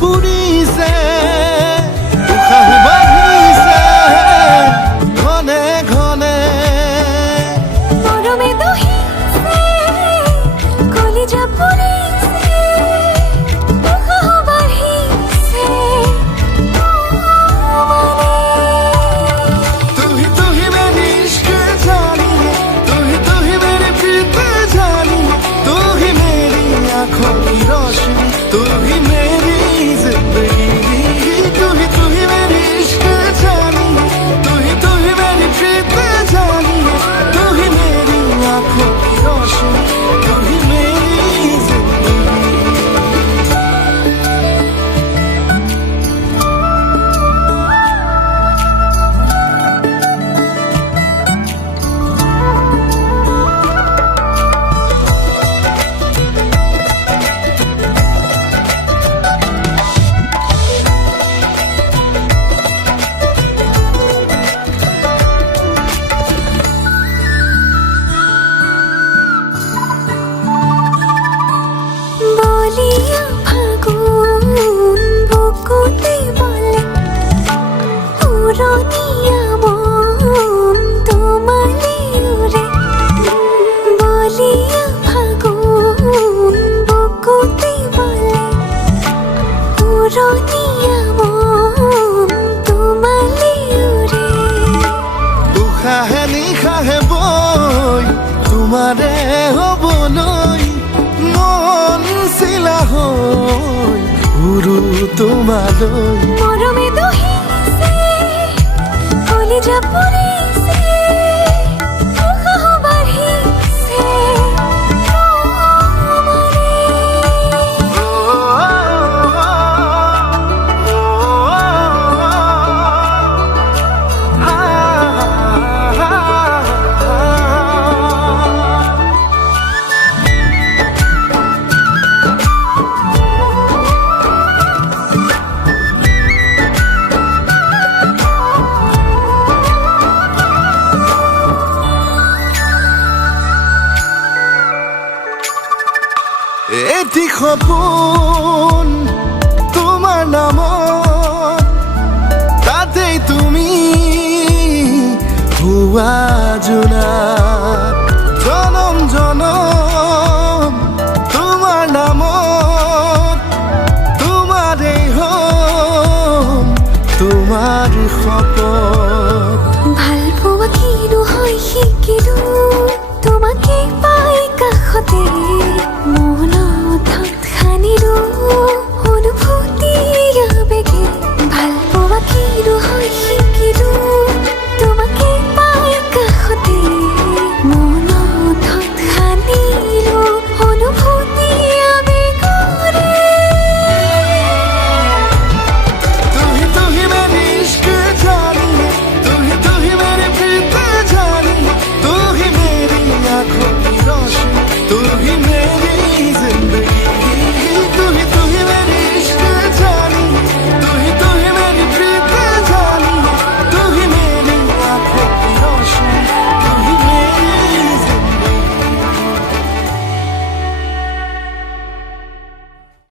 পুৰিছে উশাহ বাঢ়িছে ঘনে ঘনে মৰমে দহিছে কলিজা পুৰিছে উশাহ বাঢ়িছে तू ही मेरी इश्क जानी तू ही मेरी प्रीत जानी तू ही मेरी आंखों की रोशनी तू ही मेरी जिंदगी तू ही मेरी इश्क जानी तू ही मेरी प्रीत जानी तू ही मेरी आंखों की रोशनी तू ही मेरी जिंदगी বলিয়া ফাগুন বুকুতে বলে উড়নিয়া মন তোমালে উড়ে বলিয়া ফাগুন বুকুতে বলে উড়নিয়া মন তোমালে উড়ে উশাহে নিশাহে বৈ তোমাৰে হ'বলৈ মন চিলা হৈ উৰু তোমালৈ মৰমে দহিছে কলিজা পুৰিছে উশাহ বাঢ়িছে এটি সপোন তোমাৰ নামত তাতেই তুমি হোৱা